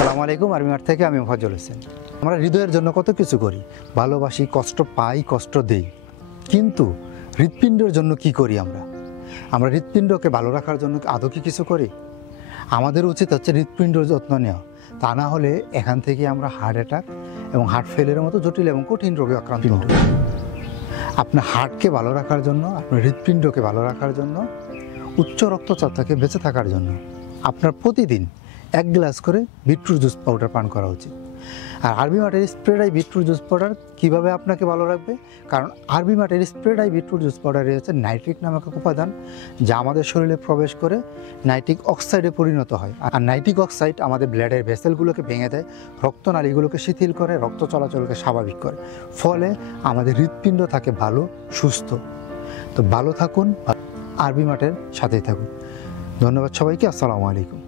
আসসালামু আলাইকুম। আর্মি মাঠ থেকে আমি মোফাজ্জল হোসেন। আমরা হৃদয়ের জন্য কত কিছু করি, ভালোবাসি, কষ্ট পাই, কষ্ট দেই, কিন্তু হৃৎপিণ্ডের জন্য কি করি আমরা? আমরা হৃৎপিণ্ডকে ভালো রাখার জন্য আদৌ কি কিছু করি? আমাদের উচিত হচ্ছে হৃৎপিণ্ডের যত্ন নেওয়া। তা না হলে এখান থেকে আমরা হার্ট অ্যাটাক এবং হার্ট ফেলের মতো জটিল এবং কঠিন রোগে আক্রান্ত হব। আপনার হার্টকে ভালো রাখার জন্য, আপনার হৃৎপিণ্ডকে ভালো রাখার জন্য, উচ্চ রক্তচাপ থেকে বেঁচে থাকার জন্য আপনার প্রতিদিন 1 গ্লাস করে বিটরুট জুস পাউডার পান করা উচিত। আর আরবি মাটের স্প্রেডাই বিটরুট জুস পাউডার কীভাবে আপনাকে ভালো রাখবে? কারণ আরবি মাটের স্প্রেডাই বিটরুট জুস পাউডারে হচ্ছে নাইট্রিক নামক এক উপাদান, যা আমাদের শরীরে প্রবেশ করে নাইট্রিক অক্সাইডে পরিণত হয়। আর নাইট্রিক অক্সাইড আমাদের ব্লাডের ভেসেলগুলোকে ভেঙে দেয়, রক্তনালীগুলোকে শিথিল করে, রক্ত চলাচলকে স্বাভাবিক করে, ফলে আমাদের হৃৎপিণ্ড থাকে ভালো, সুস্থ। তো ভালো থাকুন, আরবি মাটের সাথেই থাকুন। ধন্যবাদ সবাইকে। আসসালামু আলাইকুম।